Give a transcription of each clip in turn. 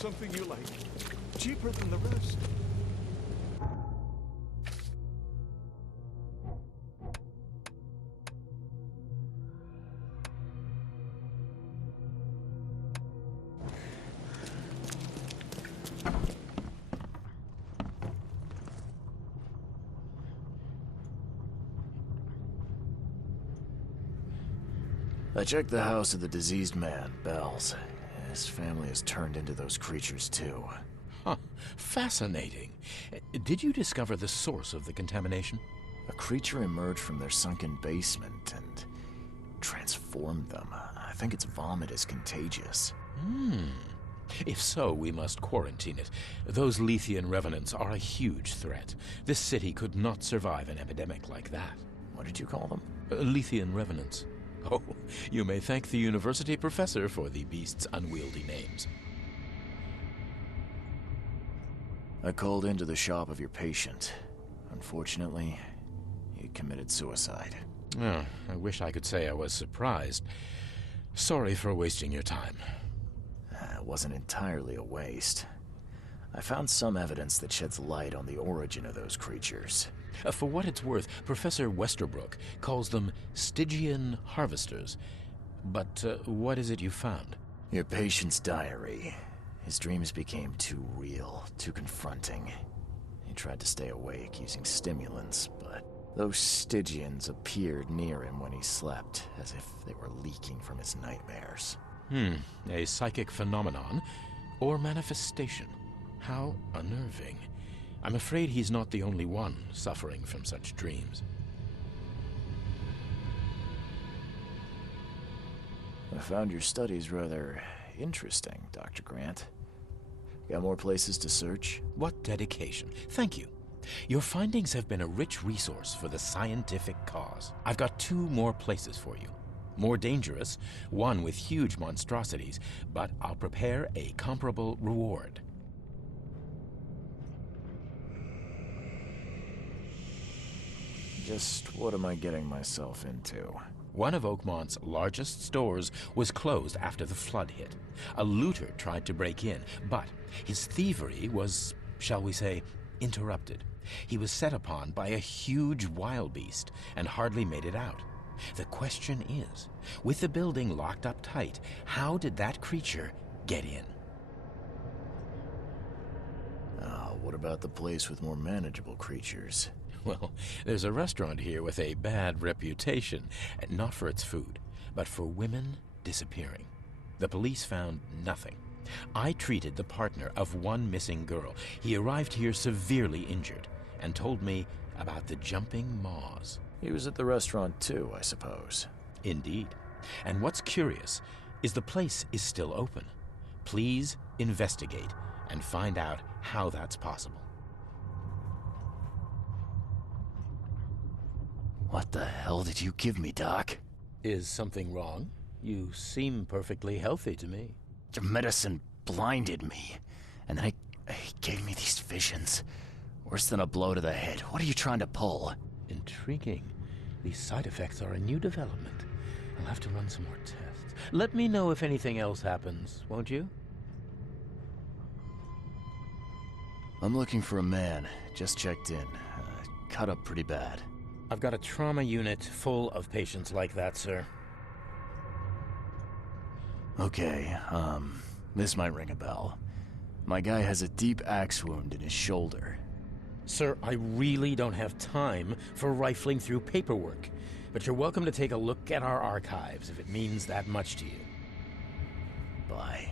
something you like. Cheaper than the rest. I checked the house of the diseased man, Bells. His family has turned into those creatures too. Huh. Fascinating. Did you discover the source of the contamination? A creature emerged from their sunken basement and transformed them. I think its vomit is contagious. If so, we must quarantine it. Those Lethian revenants are a huge threat. This city could not survive an epidemic like that. What did you call them? Lethian revenants. Oh, you may thank the university professor for the beast's unwieldy names. I called into the shop of your patient. Unfortunately, he committed suicide. Oh, I wish I could say I was surprised. Sorry for wasting your time. It wasn't entirely a waste. I found some evidence that sheds light on the origin of those creatures. For what it's worth, Professor Westerbrook calls them Stygian harvesters. But what is it you found? Your patient's diary. His dreams became too real, too confronting. He tried to stay awake using stimulants, but those Stygians appeared near him when he slept, as if they were leaking from his nightmares. A psychic phenomenon or manifestation. How unnerving. I'm afraid he's not the only one suffering from such dreams. I found your studies rather interesting, Dr. Grant. Got more places to search? What dedication. Thank you. Your findings have been a rich resource for the scientific cause. I've got 2 more places for you. More dangerous, one with huge monstrosities, but I'll prepare a comparable reward. Just what am I getting myself into? One of Oakmont's largest stores was closed after the flood hit. A looter tried to break in, but his thievery was, shall we say, interrupted. He was set upon by a huge wild beast and hardly made it out. The question is, with the building locked up tight, how did that creature get in? What about the place with more manageable creatures? Well, there's a restaurant here with a bad reputation, not for its food, but for women disappearing. The police found nothing. I treated the partner of one missing girl. He arrived here severely injured and told me about the jumping maws. He was at the restaurant too, I suppose. Indeed. And what's curious is the place is still open. Please investigate and find out how that's possible. What the hell did you give me, Doc? Is something wrong? You seem perfectly healthy to me. Your medicine blinded me, and then it gave me these visions. Worse than a blow to the head. What are you trying to pull? Intriguing. These side effects are a new development. I'll have to run some more tests. Let me know if anything else happens, won't you? I'm looking for a man. Just checked in. Cut up pretty bad. I've got a trauma unit full of patients like that, sir. Okay, this might ring a bell. My guy has a deep axe wound in his shoulder. Sir, I really don't have time for rifling through paperwork, but you're welcome to take a look at our archives if it means that much to you. Bye.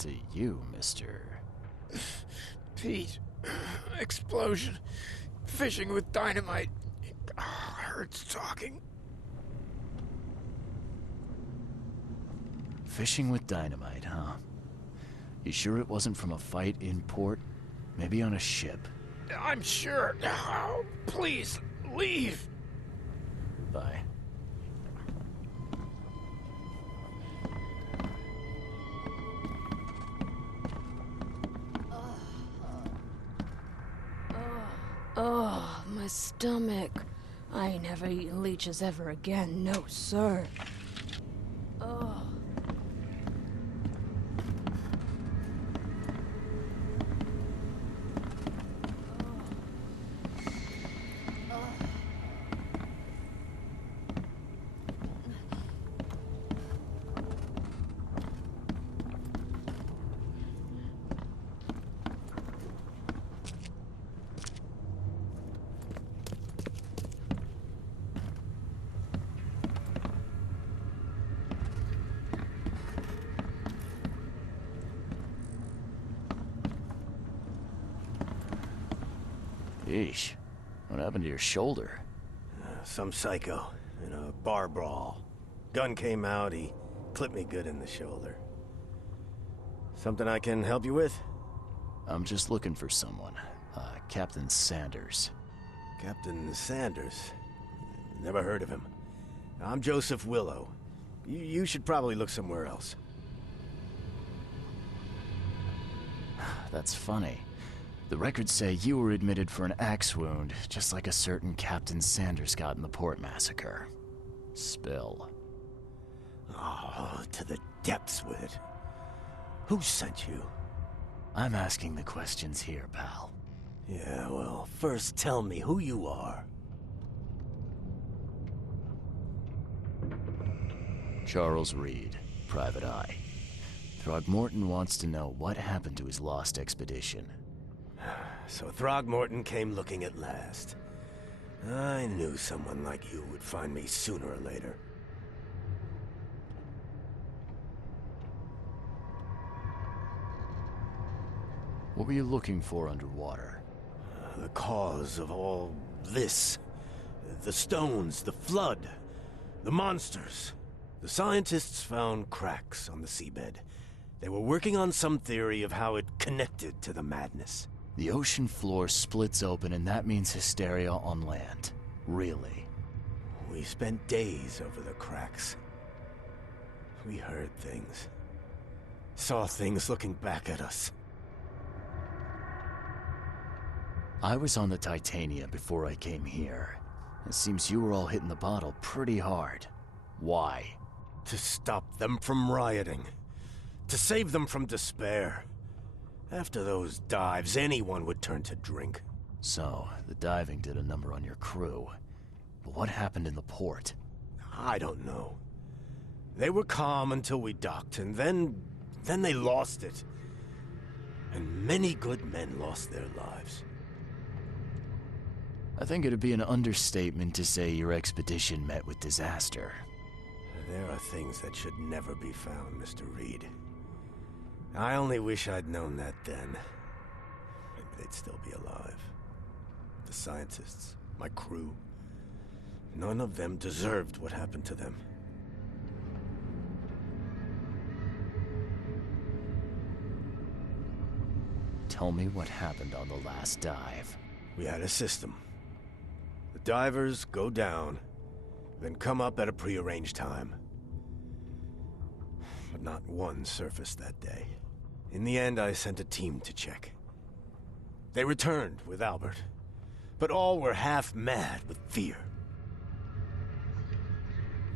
to you, Mr. Pete. Explosion. Fishing with dynamite. Hurts talking. Fishing with dynamite, huh? You sure it wasn't from a fight in port? Maybe on a ship? I'm sure. Oh, please, leave. Bye. Oh, my stomach. I ain't never eaten leeches ever again, no sir. Oh. Yeesh. What happened to your shoulder? Some psycho in a bar brawl. Gun came out, he clipped me good in the shoulder. Something I can help you with? I'm just looking for someone. Captain Sanders. Captain Sanders? Never heard of him. I'm Joseph Willow. You should probably look somewhere else. That's funny. The records say you were admitted for an axe wound, just like a certain Captain Sanders got in the port massacre. Spill. Oh, to the depths with it. Who sent you? I'm asking the questions here, pal. Yeah, well, first tell me who you are. Charles Reed, Private Eye. Throgmorton wants to know what happened to his lost expedition. So Throgmorton came looking at last. I knew someone like you would find me sooner or later. What were you looking for underwater? The cause of all this. The stones, the flood, the monsters. The scientists found cracks on the seabed. They were working on some theory of how it connected to the madness. The ocean floor splits open and that means hysteria on land. Really? We spent days over the cracks. We heard things. Saw things looking back at us. I was on the Titania before I came here. It seems you were all hitting the bottle pretty hard. Why? To stop them from rioting. To save them from despair. After those dives, anyone would turn to drink. So, the diving did a number on your crew. But what happened in the port? I don't know. They were calm until we docked, and then they lost it. And many good men lost their lives. I think it'd be an understatement to say your expedition met with disaster. There are things that should never be found, Mr. Reed. I only wish I'd known that then. Maybe they'd still be alive. The scientists, my crew. None of them deserved what happened to them. Tell me what happened on the last dive. We had a system. The divers go down, then come up at a prearranged time. But not one surfaced that day. In the end, I sent a team to check. They returned with Albert, but all were half mad with fear.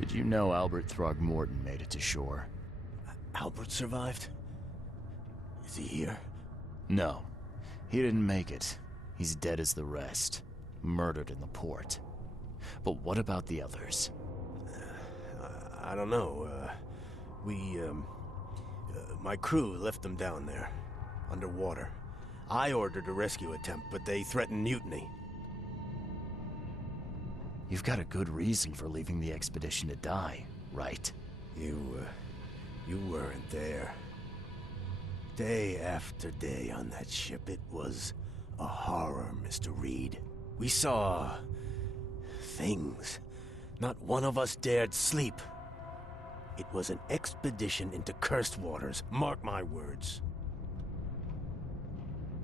Did you know Albert Throgmorton made it to shore? Albert survived? Is he here? No. He didn't make it. He's dead as the rest. Murdered in the port. But what about the others? I don't know. My crew left them down there, underwater. I ordered a rescue attempt, but they threatened mutiny. You've got a good reason for leaving the expedition to die, right? You weren't there. Day after day on that ship, it was a horror, Mr. Reed. We saw things. Not one of us dared sleep. It was an expedition into cursed waters, mark my words.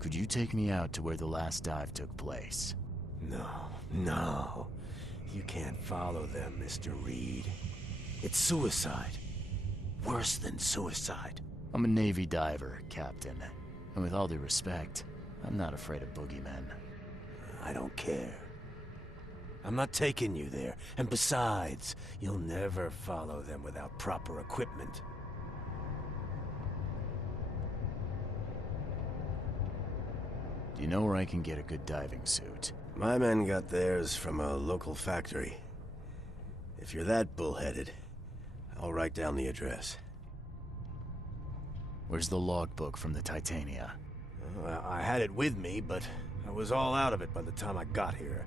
Could you take me out to where the last dive took place? No. You can't follow them, Mr. Reed. It's suicide. Worse than suicide. I'm a Navy diver, Captain. And with all due respect, I'm not afraid of boogeymen. I don't care. I'm not taking you there. And besides, you'll never follow them without proper equipment. Do you know where I can get a good diving suit? My men got theirs from a local factory. If you're that bullheaded, I'll write down the address. Where's the logbook from the Titania? I had it with me, but I was all out of it by the time I got here.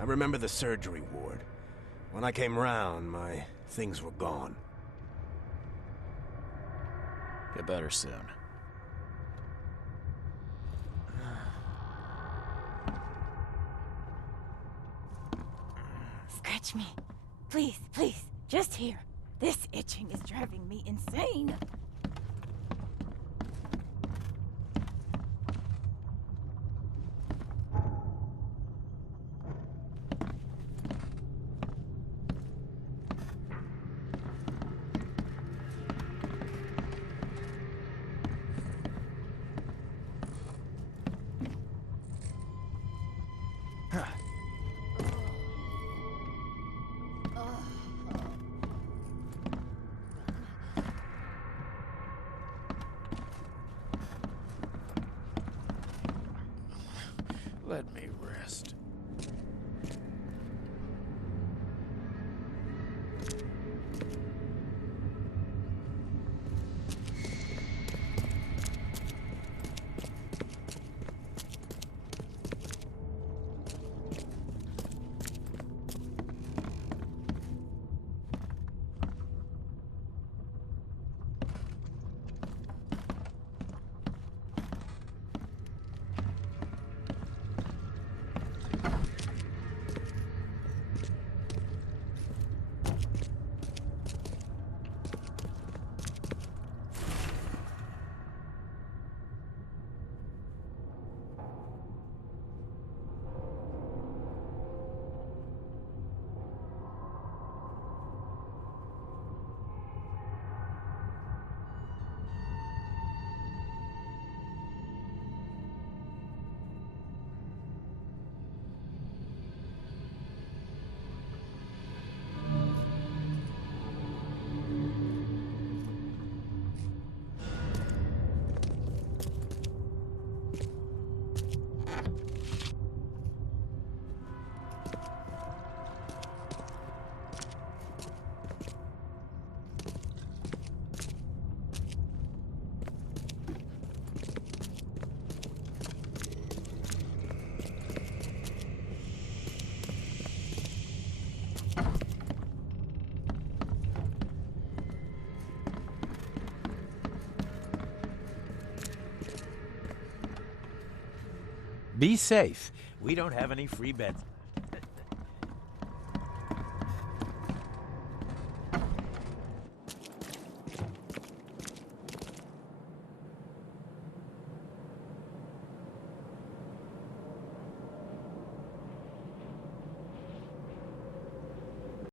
I remember the surgery ward. When I came round, my things were gone. Get better soon. Scratch me. Please, please. Just here. This itching is driving me insane. Let me rest. Be safe. We don't have any free beds.